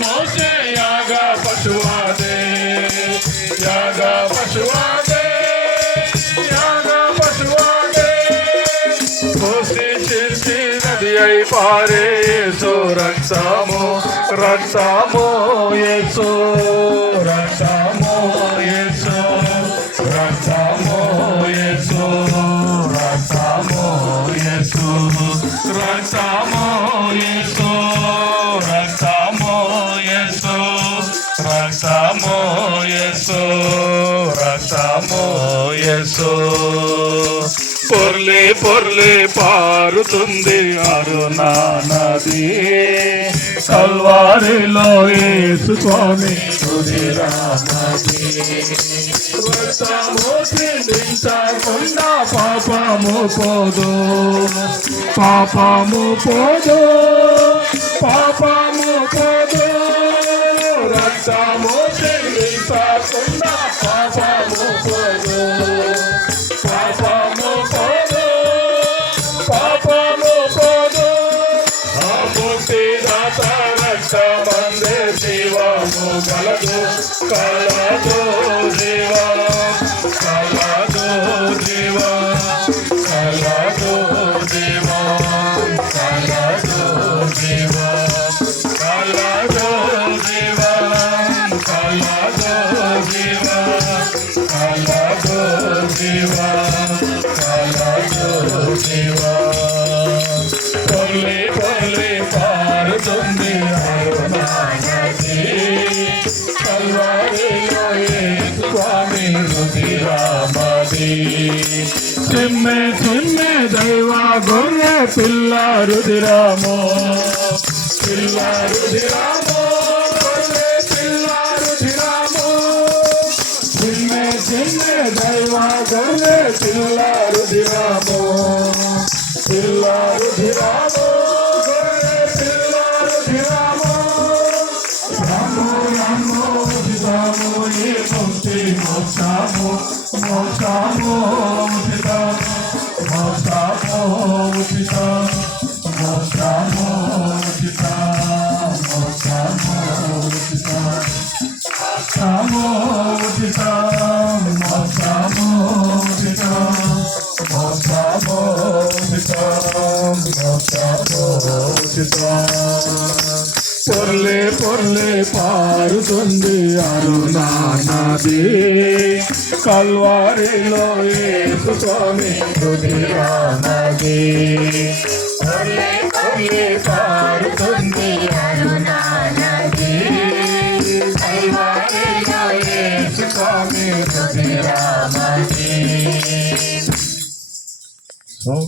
మోసే యాగ పశువాదే యాగ పశువాదే యాగ పశువాదే కోసి చీల్చి నది అయి పారే యేసు రక్తము రక్తము యేసు రక్తము యేసు రక్తము యేసు రక్తము యేసు రక్తము యేసు రక్తము యేసు రక్తము యేసు రక్తము యేసు పొర్లి పొర్లి పారుతుంది అరుణా నది కల్వారిలో యేసు స్వామి రుధిరానది రక్తము చిందించకుండా పాపము పోదు పాపము పోదు పాపము పోదు రక్తము చిందించకుండా పాపము పోదు పాపము పోదు పాపము పోదు ముక్తిదాత రక్తమందే జీవము కలదు కలదు జీవా కలదు జీవా కలదు జీవా కలదు జీవా కలదు జీవా కలదు జీవా కలదు జీవా కలదు జీవా పొర్లి పొర్లి పారుతుంది అరుణా నది కల్వారిలో యేసు స్వామి రుధిరామది చిమ్మె చిమ్మె దైవ గొర్రె పిల్ల రుధిరామో పిల్ల రుధిరామో గొర్రె పిల్ల రుధిరామో చిమ్మె చిమ్మె దైవ గొర్రె పిల్ల రుధిరామో పిల్ల రుధిరామో గొర్రె పిల్ల రుధిరామో రామో రామో రుధిరామో ఏ ముక్తి మోక్షము మోక్షము ఉచితము మోక్షము ఉచితము మోక్షము ఉచితము మోక్షము ఉచితము మోక్షము ఉచితము మోక్షము ఉచితము మోక్షము ఉచితము పొర్లి పొర్లి పారుతుంది అరుణా నది కల్వారిలో యేసు స్వామి రుధిరానది పొర్లి పొర్లి పారుతుంది అరుణా నది కల్వారిలో యేసు స్వామి రుధిరానది